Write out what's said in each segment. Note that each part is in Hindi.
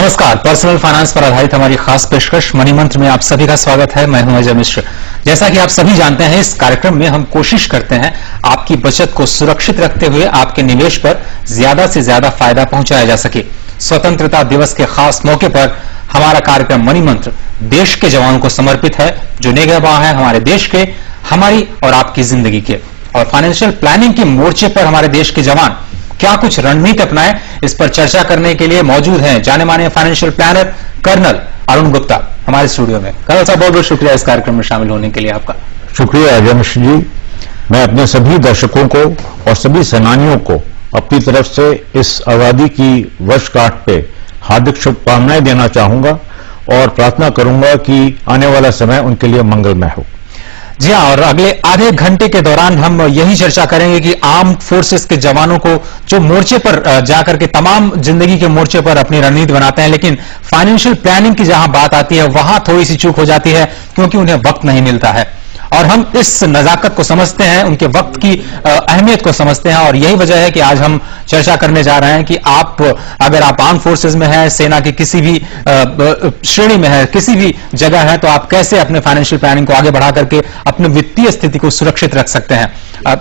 नमस्कार। पर्सनल फाइनेंस पर आधारित हमारी खास पेशकश मनी मंत्र में आप सभी का स्वागत है। मैं हूं अजय मिश्र। जैसा कि आप सभी जानते हैं, इस कार्यक्रम में हम कोशिश करते हैं आपकी बचत को सुरक्षित रखते हुए आपके निवेश पर ज्यादा से ज्यादा फायदा पहुंचाया जा सके। स्वतंत्रता दिवस के खास मौके पर हमारा कार्यक्रम मनी मंत्र देश के जवानों को समर्पित है, जो निगहबान है हमारे देश के, हमारी और आपकी जिंदगी के। और फाइनेंशियल प्लानिंग के मोर्चे पर हमारे देश के जवान क्या कुछ रणनीति अपनाएं, इस पर चर्चा करने के लिए मौजूद हैं जाने माने financial planner colonel Arun Gupta हमारे स्टूडियो में। कर्नल साहब, बहुत बहुत शुक्रिया इस कार्यक्रम में शामिल होने के लिए आपका। शुक्रिया अजय मिश्र जी। मैं अपने सभी दर्शकों को और सभी सेनानियों को अपनी तरफ से इस आजादी की वर्षगांठ पे हार्दिक शुभकामनाएं देना चाहूंगा और प्रार्थना करूंगा कि आने वाला समय उनके लिए मंगलमय हो। जी हाँ, और अगले आधे घंटे के दौरान हम यही चर्चा करेंगे कि आर्म्ड फोर्सेस के जवानों को जो मोर्चे पर जाकर के तमाम जिंदगी के मोर्चे पर अपनी रणनीति बनाते हैं, लेकिन फाइनेंशियल प्लानिंग की जहां बात आती है वहां थोड़ी सी चूक हो जाती है, क्योंकि उन्हें वक्त नहीं मिलता है। और हम इस नजाकत को समझते हैं, उनके वक्त की अहमियत को समझते हैं, और यही वजह है कि आज हम चर्चा करने जा रहे हैं कि अगर आप आर्म फोर्सेज में हैं, सेना की किसी भी श्रेणी में है, किसी भी जगह है, तो आप कैसे अपने फाइनेंशियल प्लानिंग को आगे बढ़ा करके अपने वित्तीय स्थिति को सुरक्षित रख सकते हैं।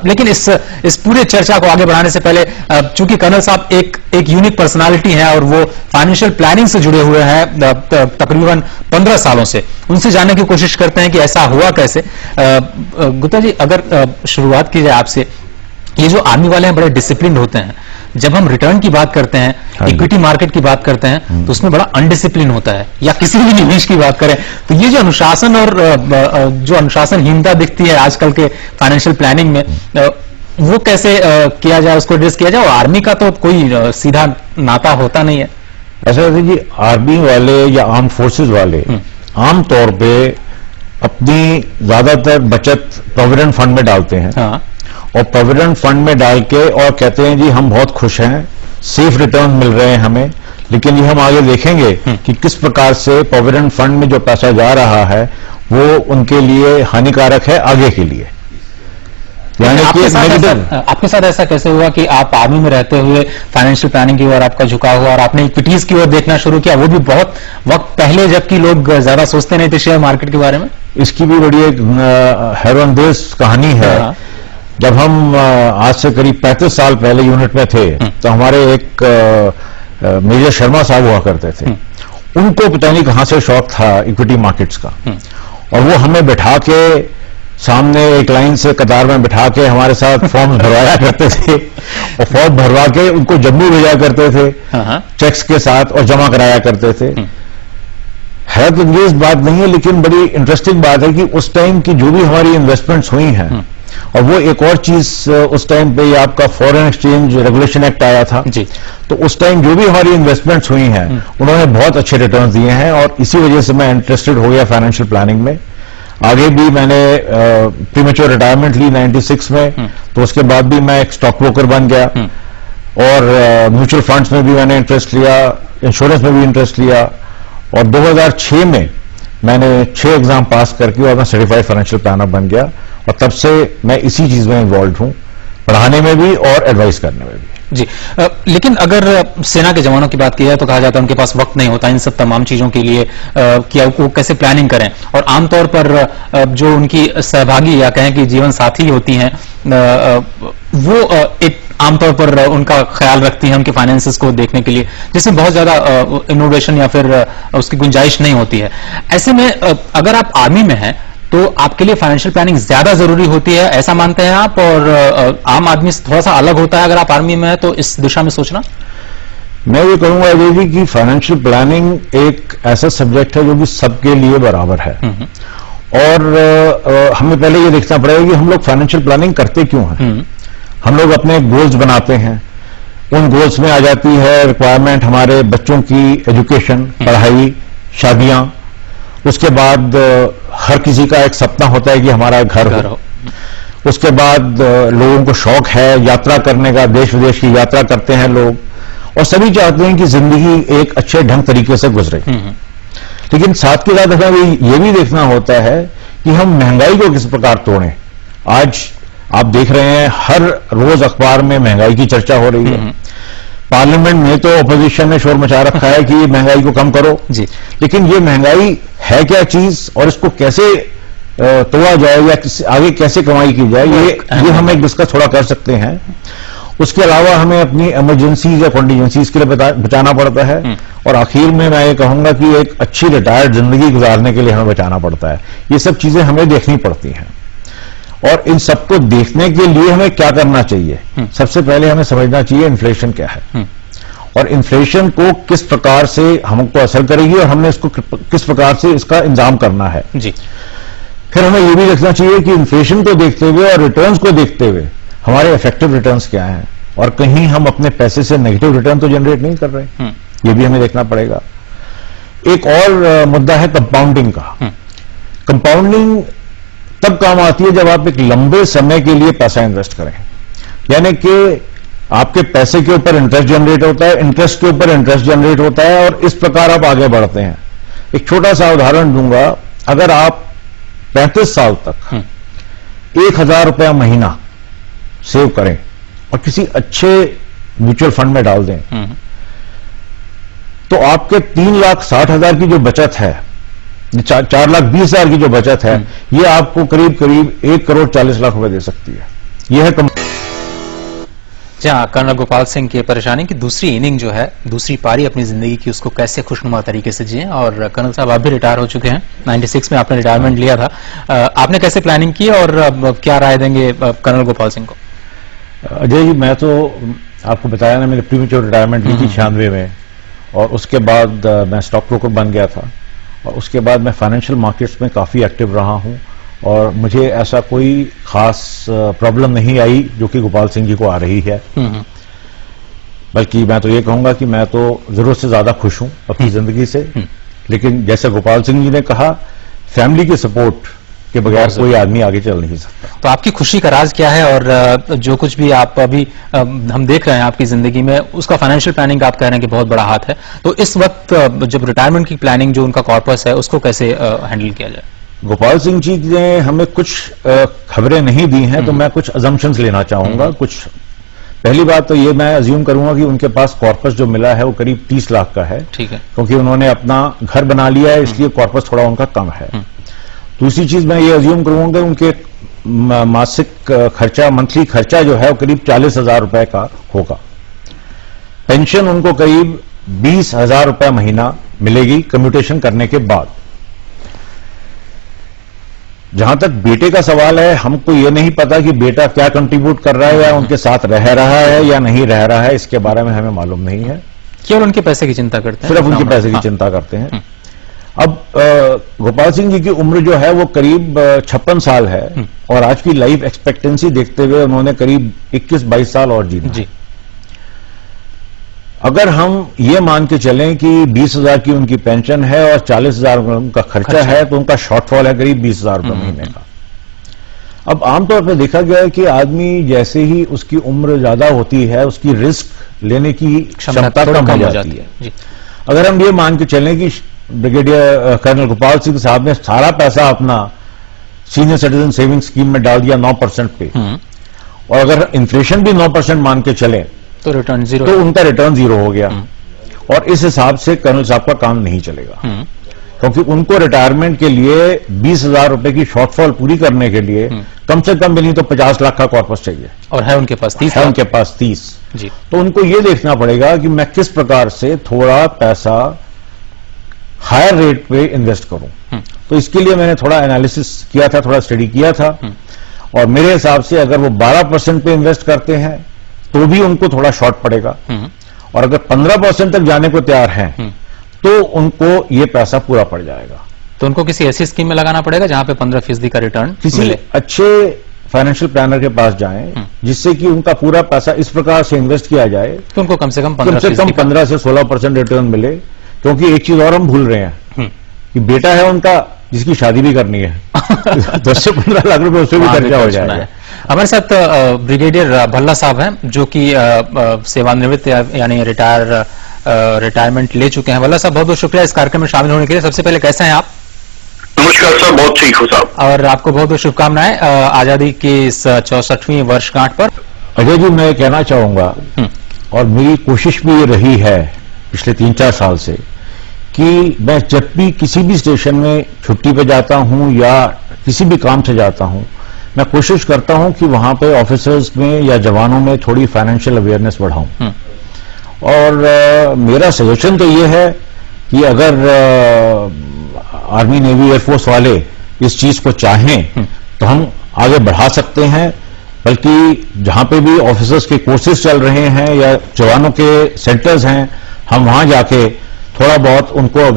लेकिन इस पूरे चर्चा को आगे बढ़ाने से पहले, चूंकि कर्नल साहब एक यूनिक पर्सनालिटी है और वो फाइनेंशियल प्लानिंग से जुड़े हुए हैं तकरीबन 15 सालों से, उनसे जानने की कोशिश करते हैं कि ऐसा हुआ कैसे। गुप्ता जी, अगर शुरुआत की जाए आपसे, ये जो आर्मी वाले हैं बड़े डिसिप्लिन होते हैं। जब हम रिटर्न की बात करते हैं, इक्विटी मार्केट की बात करते हैं, तो उसमें बड़ा अनडिसिप्लिन होता है, या किसी भी निवेश की बात करें तो ये जो अनुशासन और जो अनुशासनहीनता दिखती है आजकल के फाइनेंशियल प्लानिंग में, वो कैसे किया जाए, उसको एड्रेस किया जाए। और आर्मी का तो कोई सीधा नाता होता नहीं है। ऐसा है कि आर्मी वाले या आर्म फोर्सेज वाले आमतौर पे अपनी ज्यादातर बचत प्रोविडेंट फंड में डालते हैं। हाँ। और प्रोविडेंट फंड में डाल के और कहते हैं जी हम बहुत खुश हैं, सेफ रिटर्न मिल रहे हैं हमें। लेकिन ये हम आगे देखेंगे कि किस प्रकार से प्रोविडेंट फंड में जो पैसा जा रहा है वो उनके लिए हानिकारक है आगे के लिए। यानी कि आपके साथ ऐसा कैसे हुआ कि आप आर्मी में रहते हुए फाइनेंशियल प्लानिंग की ओर आपका झुकाव हुआ और आपने इक्विटीज की ओर देखना शुरू किया, वो भी बहुत वक्त पहले, जबकि लोग ज्यादा सोचते नहीं थे शेयर मार्केट के बारे में? इसकी भी बड़ी एक हैरानंगेज कहानी है। जब हम आज से करीब 35 साल पहले यूनिट में थे, तो हमारे एक मेजर शर्मा साहब हुआ करते थे। उनको पता नहीं कहां से शौक था इक्विटी मार्केट्स का, और वो हमें बैठा के सामने एक लाइन से कतार में बिठा के हमारे साथ फॉर्म भरवाया करते थे, और फॉर्म भरवा के उनको जम्मू भेजा करते थे चेक्स के साथ, और जमा कराया करते थे। हैरत अंगेज बात नहीं है, लेकिन बड़ी इंटरेस्टिंग बात है कि उस टाइम की जो भी हमारी इन्वेस्टमेंट्स हुई हैं, और वो एक और चीज उस टाइम पे आपका फॉरेन एक्सचेंज रेगुलेशन एक्ट आया था जी, तो उस टाइम जो भी हमारी इन्वेस्टमेंट्स हुई हैं उन्होंने बहुत अच्छे रिटर्न दिए हैं, और इसी वजह से मैं इंटरेस्टेड हो गया फाइनेंशियल प्लानिंग में। आगे भी मैंने प्रीमेच्योर रिटायरमेंट ली 96 में, तो उसके बाद भी मैं एक स्टॉक ब्रोकर बन गया, और म्यूचुअल फंड्स में भी मैंने इंटरेस्ट लिया, इंश्योरेंस में भी इंटरेस्ट लिया, और 2006 में मैंने 6 एग्जाम पास करके और मैं सर्टिफाइड फाइनेंशियल प्लानर बन गया, और तब से मैं इसी चीज में इन्वॉल्व हूं, पढ़ाने में भी और एडवाइस करने में भी जी। लेकिन अगर सेना के जवानों की बात की जाए तो कहा जाता है उनके पास वक्त नहीं होता इन सब तमाम चीजों के लिए कि वो कैसे प्लानिंग करें, और आमतौर पर जो उनकी सहभागी या कहें कि जीवन साथी होती हैं, वो एक आमतौर पर उनका ख्याल रखती हैं उनके फाइनेंसेस को देखने के लिए, जिसमें बहुत ज्यादा इनोवेशन या फिर उसकी गुंजाइश नहीं होती है। ऐसे में अगर आप आर्मी में हैं तो आपके लिए फाइनेंशियल प्लानिंग ज्यादा जरूरी होती है, ऐसा मानते हैं आप? और आम आदमी से थोड़ा सा अलग होता है अगर आप आर्मी में है तो इस दिशा में सोचना? मैं ये कहूंगा जी कि फाइनेंशियल प्लानिंग एक ऐसा सब्जेक्ट है जो कि सबके लिए बराबर है, और हमें पहले ये देखना पड़ेगा कि हम लोग फाइनेंशियल प्लानिंग करते क्यों हैं। हम लोग अपने गोल्स बनाते हैं, उन गोल्स में आ जाती है रिक्वायरमेंट हमारे बच्चों की एजुकेशन, पढ़ाई, शादियां। उसके बाद हर किसी का एक सपना होता है कि हमारा घर हो। उसके बाद लोगों को शौक है यात्रा करने का, देश विदेश की यात्रा करते हैं लोग, और सभी चाहते हैं कि जिंदगी एक अच्छे ढंग तरीके से गुजरे। लेकिन साथ के साथ हमें ये भी देखना होता है कि हम महंगाई को किस प्रकार तोड़ें। आज आप देख रहे हैं हर रोज अखबार में महंगाई की चर्चा हो रही है। पार्लियामेंट में तो ऑपोजिशन ने शोर मचा रखा है कि महंगाई को कम करो जी, लेकिन ये महंगाई है क्या चीज और इसको कैसे तोड़ा जाए या आगे कैसे कमाई की जाए, ये हम एक डिस्कस थोड़ा कर सकते हैं। उसके अलावा हमें अपनी इमरजेंसीज या कॉन्टीजेंसीज के लिए बचाना पड़ता है और आखिर में मैं ये कहूंगा कि एक अच्छी रिटायर्ड जिंदगी गुजारने के लिए हमें बचाना पड़ता है। ये सब चीजें हमें देखनी पड़ती हैं और इन सबको देखने के लिए हमें क्या करना चाहिए? सबसे पहले हमें समझना चाहिए इन्फ्लेशन क्या है और इन्फ्लेशन को किस प्रकार से हमको असर करेगी और हमने इसको किस प्रकार से इसका इंतजाम करना है जी। फिर हमें यह भी देखना चाहिए कि इन्फ्लेशन को देखते हुए और रिटर्न्स को देखते हुए हमारे इफेक्टिव रिटर्न्स क्या हैं और कहीं हम अपने पैसे से नेगेटिव रिटर्न तो जनरेट नहीं कर रहे, ये भी हमें देखना पड़ेगा। एक और मुद्दा है कंपाउंडिंग का। कंपाउंडिंग तब काम आती है जब आप एक लंबे समय के लिए पैसा इन्वेस्ट करें, यानी कि आपके पैसे के ऊपर इंटरेस्ट जनरेट होता है, इंटरेस्ट के ऊपर इंटरेस्ट जनरेट होता है और इस प्रकार आप आगे बढ़ते हैं। एक छोटा सा उदाहरण दूंगा, अगर आप 35 साल तक 1000 रुपया महीना सेव करें और किसी अच्छे म्यूचुअल फंड में डाल दें तो आपके 3,60,000 की जो बचत है, 4,20,000 की जो बचत है, ये आपको करीब करीब 1,40,00,000 रुपए दे सकती है। यह है जहां कर्नल गोपाल सिंह की परेशानी की दूसरी इनिंग जो है, दूसरी पारी अपनी जिंदगी की, उसको कैसे खुशनुमा तरीके से जिए। और कर्नल साहब आप भी रिटायर हो चुके हैं, 96 में आपने रिटायरमेंट लिया था, आपने कैसे प्लानिंग की और क्या राय देंगे कर्नल गोपाल सिंह को? अजय जी, मैं तो आपको बताया ना, मैंने प्रीमेच्योर रिटायरमेंट ली थी 96 में और उसके बाद मैं स्टॉक ब्रोकर बन गया था और उसके बाद मैं फाइनेंशियल मार्केट्स में काफी एक्टिव रहा हूं और मुझे ऐसा कोई खास प्रॉब्लम नहीं आई जो कि गोपाल सिंह जी को आ रही है। बल्कि मैं तो ये कहूंगा कि मैं तो जरूरत से ज्यादा खुश हूं अपनी जिंदगी से। लेकिन जैसे गोपाल सिंह जी ने कहा, फैमिली के सपोर्ट के बगैर कोई आदमी आगे चल नहीं सकता। तो आपकी खुशी का राज क्या है और जो कुछ भी आप अभी हम देख रहे हैं आपकी जिंदगी में, उसका फाइनेंशियल प्लानिंग आप कह रहे हैं कि बहुत बड़ा हाथ है, तो इस वक्त जब रिटायरमेंट की प्लानिंग जो उनका कॉर्पस है उसको कैसे हैंडल किया जाए? गोपाल सिंह जी ने हमें कुछ खबरें नहीं दी हैं तो मैं कुछ अजम्पशंस लेना चाहूंगा। कुछ पहली बात तो ये मैं अज्यूम करूंगा कि उनके पास कॉर्पस जो मिला है वो करीब 30 लाख का है, ठीक है, क्योंकि उन्होंने अपना घर बना लिया है, इसलिए कॉर्पस थोड़ा उनका कम है। दूसरी चीज मैं ये अज्यूम करूंगा उनके मासिक खर्चा, मंथली खर्चा जो है वो करीब 40,000 रुपए का होगा। पेंशन उनको करीब 20,000 रुपए महीना मिलेगी कम्यूटेशन करने के बाद। जहां तक बेटे का सवाल है, हमको ये नहीं पता कि बेटा क्या कंट्रीब्यूट कर रहा है या उनके साथ रह रहा है या नहीं रह रहा है, इसके बारे में हमें मालूम नहीं है। केवल उनके पैसे की चिंता करते हैं, सिर्फ उनके पैसे की चिंता करते हैं। अब गोपाल सिंह जी की उम्र जो है वो करीब 56 साल है और आज की लाइफ एक्सपेक्टेंसी देखते हुए उन्होंने करीब 21-22 साल और जीना जी। अगर हम ये मान के चलें कि 20,000 की उनकी पेंशन है और 40,000 उनका खर्चा है तो उनका शॉर्टफॉल है करीब 20,000 रुपए महीने का। अब आमतौर पर देखा गया है कि आदमी जैसे ही उसकी उम्र ज्यादा होती है उसकी रिस्क लेने की क्षमता कम हो जाती है। अगर हम ये मान के चलें कि ब्रिगेडियर कर्नल गोपाल सिंह साहब ने सारा पैसा अपना सीनियर सिटीजन सेविंग स्कीम में डाल दिया 9% पे और अगर इन्फ्लेशन भी 9% मान के चले तो रिटर्न जीरो, तो उनका रिटर्न जीरो हो गया और इस हिसाब से कर्नल साहब का काम नहीं चलेगा, क्योंकि उनको रिटायरमेंट के लिए 20,000 रुपए की शॉर्टफॉल पूरी करने के लिए कम से कम भी नहीं तो 50 लाख का कॉर्पस चाहिए और है उनके पास 30 है उनके पास 30 जी। तो उनको ये देखना पड़ेगा कि मैं किस प्रकार से थोड़ा पैसा हायर रेट पे इन्वेस्ट करूं। तो इसके लिए मैंने थोड़ा एनालिसिस किया था, थोड़ा स्टडी किया था और मेरे हिसाब से अगर वो 12% पे इन्वेस्ट करते हैं तो भी उनको थोड़ा शॉर्ट पड़ेगा और अगर 15% तक जाने को तैयार हैं तो उनको ये पैसा पूरा पड़ जाएगा। तो उनको किसी ऐसी स्कीम में लगाना पड़ेगा जहां पे 15% का रिटर्न किसी मिले। अच्छे फाइनेंशियल प्लानर के पास जाएं जिससे कि उनका पूरा पैसा इस प्रकार से इन्वेस्ट किया जाए कि उनको कम से कम 15 से 16% रिटर्न मिले। क्योंकि एक चीज और हम भूल रहे हैं कि बेटा है उनका जिसकी शादी भी करनी है 10 से 15 लाख रुपए उससे भी खर्चा हो जाएगा। हमारे साथ ब्रिगेडियर भल्ला साहब हैं जो कि सेवानिवृत्त यानी रिटायरमेंट ले चुके हैं। भल्ला साहब, बहुत बहुत शुक्रिया इस कार्यक्रम में शामिल होने के लिए। सबसे पहले कैसे हैं आप? नमस्कार सर, बहुत ठीक हूँ साहब। और आपको बहुत बहुत शुभकामनाएं आजादी की इस 64वीं वर्षगांठ पर। अजय जी, मैं कहना चाहूंगा और मेरी कोशिश भी ये रही है पिछले 3-4 साल से कि मैं जब भी किसी भी स्टेशन में छुट्टी पे जाता हूं या किसी भी काम से जाता हूं, मैं कोशिश करता हूं कि वहां पे ऑफिसर्स में या जवानों में थोड़ी फाइनेंशियल अवेयरनेस बढ़ाऊं। और मेरा सजेशन तो ये है कि अगर आर्मी, नेवी, एयरफोर्स वाले इस चीज को चाहें तो हम आगे बढ़ा सकते हैं। बल्कि जहां पे भी ऑफिसर्स के कोर्सेज चल रहे हैं या जवानों के सेंटर्स हैं, हम वहां जाके थोड़ा बहुत उनको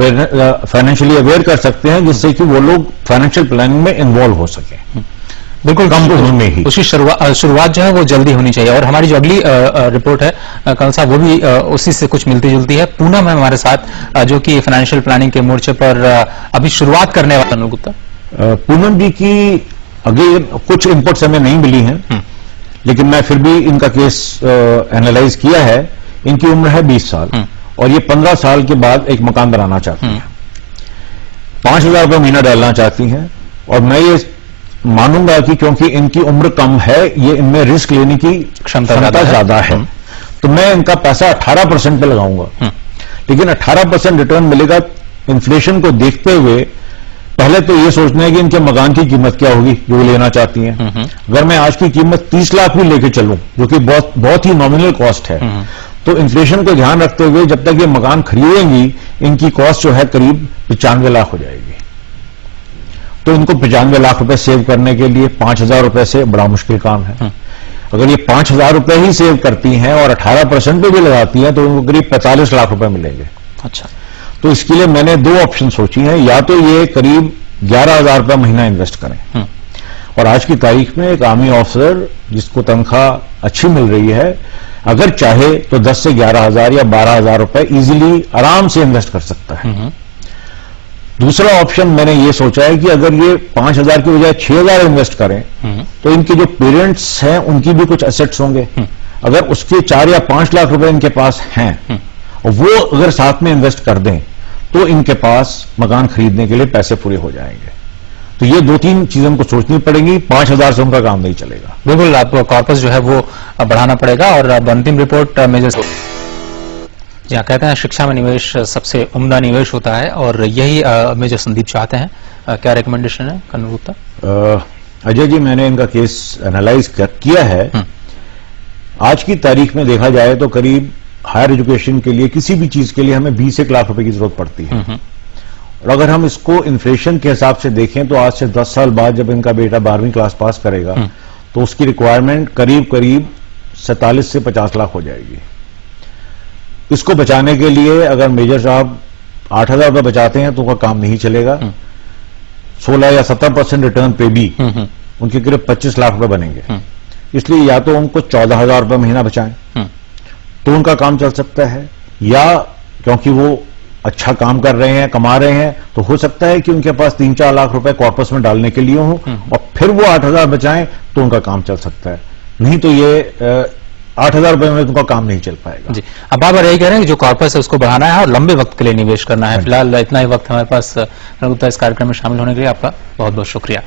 फाइनेंशियली अवेयर कर सकते हैं, जिससे कि वो लोग फाइनेंशियल प्लानिंग में इन्वॉल्व हो सके। बिल्कुल कम उम्र में ही उसकी शुरुआत जो है वो जल्दी होनी चाहिए। और हमारी जो अगली रिपोर्ट है कर्नल साहब, वो भी उसी से कुछ मिलती जुलती है। पूनम है हमारे साथ, जो कि फाइनेंशियल प्लानिंग के मोर्चे पर अभी शुरुआत करने वाला। कर्नल गुप्ता, पूनम जी की अगे कुछ इनपुट्स हमें नहीं मिली हैं, लेकिन मैं फिर भी इनका केस एनालाइज किया है। इनकी उम्र है 20 साल और ये 15 साल के बाद एक मकान बनाना चाहती हैं, 5,000 रुपये महीना डालना चाहती हैं। और मैं ये मानूंगा कि क्योंकि इनकी उम्र कम है, ये इनमें रिस्क लेने की क्षमता ज्यादा है, तो मैं इनका पैसा 18% पे लगाऊंगा। लेकिन 18% रिटर्न मिलेगा इन्फ्लेशन को देखते हुए। पहले तो ये सोचना है कि इनके मकान की कीमत क्या होगी जो वो लेना चाहती हैं। अगर मैं आज की कीमत 30 लाख भी लेके चलूं, जो कि बहुत ही नॉमिनल कॉस्ट है, तो इन्फ्लेशन को ध्यान रखते हुए जब तक ये मकान खरीदेंगी, इनकी कॉस्ट जो है करीब 95 लाख हो जाएगी। तो इनको 95 लाख रुपए सेव करने के लिए 5,000 रुपए से बड़ा मुश्किल काम है। अगर ये 5,000 रुपए ही सेव करती हैं और 18% पे भी लगाती हैं, तो इनको करीब 45 लाख रुपए मिलेंगे। अच्छा, तो इसके लिए मैंने 2 ऑप्शन सोची हैं। या तो ये करीब 11,000 रुपए महीना इन्वेस्ट करें, और आज की तारीख में एक आर्मी ऑफिसर जिसको तनख्वाह अच्छी मिल रही है, अगर चाहे तो 10 से 11,000 या 12,000 रुपए इजीली आराम से इन्वेस्ट कर सकता है। दूसरा ऑप्शन मैंने ये सोचा है कि अगर ये 5,000 की बजाय 6,000 इन्वेस्ट करें, तो इनके जो पेरेंट्स हैं उनकी भी कुछ एसेट्स होंगे। अगर उसके 4 या 5 लाख रुपए इनके पास हैं और वो अगर साथ में इन्वेस्ट कर दें, तो इनके पास मकान खरीदने के लिए पैसे पूरे हो जाएंगे। तो ये 2-3 चीजें उनको सोचनी पड़ेंगी। 5,000 से उनका काम नहीं चलेगा। बिल्कुल, आपको कॉर्पस जो है वो बढ़ाना पड़ेगा। और अंतिम रिपोर्ट मेजर जहाँ कहते हैं शिक्षा में निवेश सबसे उम्दा निवेश होता है, और यही मेजर संदीप चाहते हैं। क्या रिकमेंडेशन है कर्नल गुप्ता? अजय जी, मैंने इनका केस एनालाइज किया है। आज की तारीख में देखा जाए तो करीब हायर एजुकेशन के लिए, किसी भी चीज के लिए हमें 20 लाख रुपए की जरूरत पड़ती है। और अगर हम इसको इन्फ्लेशन के हिसाब से देखें तो आज से 10 साल बाद जब इनका बेटा 12वीं क्लास पास करेगा, तो उसकी रिक्वायरमेंट करीब 47 से 50 लाख हो जाएगी। इसको बचाने के लिए अगर मेजर साहब 8,000 रुपए बचाते हैं तो उनका काम नहीं चलेगा। 16 या 17% रिटर्न पे भी उनके करीब 25 लाख रुपए बनेंगे। इसलिए या तो उनको 14,000 रुपए महीना बचाएं तो उनका काम चल सकता है, या क्योंकि वो अच्छा काम कर रहे हैं, कमा रहे हैं, तो हो सकता है कि उनके पास 3-4 लाख रुपए कॉर्पस में डालने के लिए हो, और फिर वो 8,000 बचाएं तो उनका काम चल सकता है। नहीं तो ये 8,000 रुपए में उनका काम नहीं चल पाएगा। जी, अब बार यही कह रहे हैं कि जो कॉर्पस है उसको बढ़ाना है और लंबे वक्त के लिए निवेश करना है। फिलहाल इतना ही वक्त हमारे पास। गुप्ता, इस कार्यक्रम में शामिल होने के लिए आपका बहुत बहुत शुक्रिया।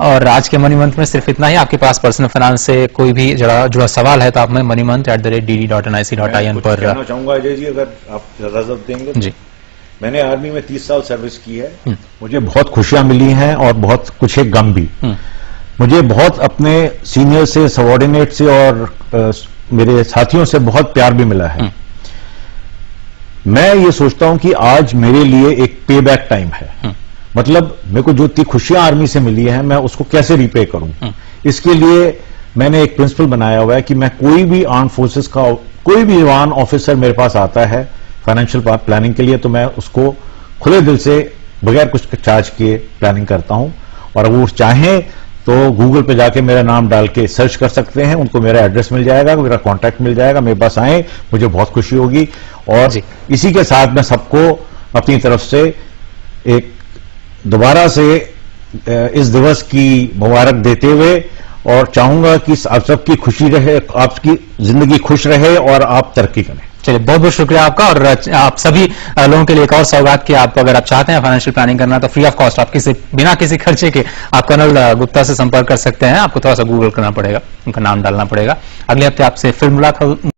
और आज के मनी मंथ में सिर्फ इतना ही। आपके पास पर्सनल फाइनेंस से कोई भी जुड़ा सवाल है तो आप हमें moneymonth@dd.nic.in पर कहना चाहूंगा अजय जी, अगर आप इजाजत देंगे। जी, मैंने आर्मी में 30 साल सर्विस की है। मुझे बहुत खुशियां मिली हैं और बहुत कुछ एक गम भी। मुझे बहुत अपने सीनियर से, सबॉर्डिनेट से और मेरे साथियों से बहुत प्यार भी मिला है। मैं ये सोचता हूं कि आज मेरे लिए एक पे बैक टाइम है। मतलब मेरे को जो इतनी खुशियां आर्मी से मिली है, मैं उसको कैसे रिपे करूं। इसके लिए मैंने एक प्रिंसिपल बनाया हुआ है कि मैं कोई भी आर्म फोर्सेस का कोई भी जवान ऑफिसर मेरे पास आता है फाइनेंशियल प्लानिंग के लिए, तो मैं उसको खुले दिल से बगैर कुछ चार्ज किए प्लानिंग करता हूं। और अगर वो चाहें तो गूगल पे जाके मेरा नाम डाल के सर्च कर सकते हैं, उनको मेरा एड्रेस मिल जाएगा, मेरा कॉन्टैक्ट मिल जाएगा, मेरे पास आए, मुझे बहुत खुशी होगी। और इसी के साथ मैं सबको अपनी तरफ से एक दोबारा से इस दिवस की मुबारक देते हुए, और चाहूंगा कि आप सबकी खुशी रहे, आपकी जिंदगी खुश रहे और आप तरक्की करें। चलिए, बहुत बहुत शुक्रिया आपका। और आप सभी लोगों के लिए एक और सौगात कि आप अगर आप चाहते हैं फाइनेंशियल प्लानिंग करना, तो फ्री ऑफ कॉस्ट आप बिना किसी खर्चे के आप कर्नल गुप्ता से संपर्क कर सकते हैं। आपको थोड़ा सा गूगल करना पड़ेगा, उनका नाम डालना पड़ेगा। अगले हफ्ते आपसे फिर मुलाकात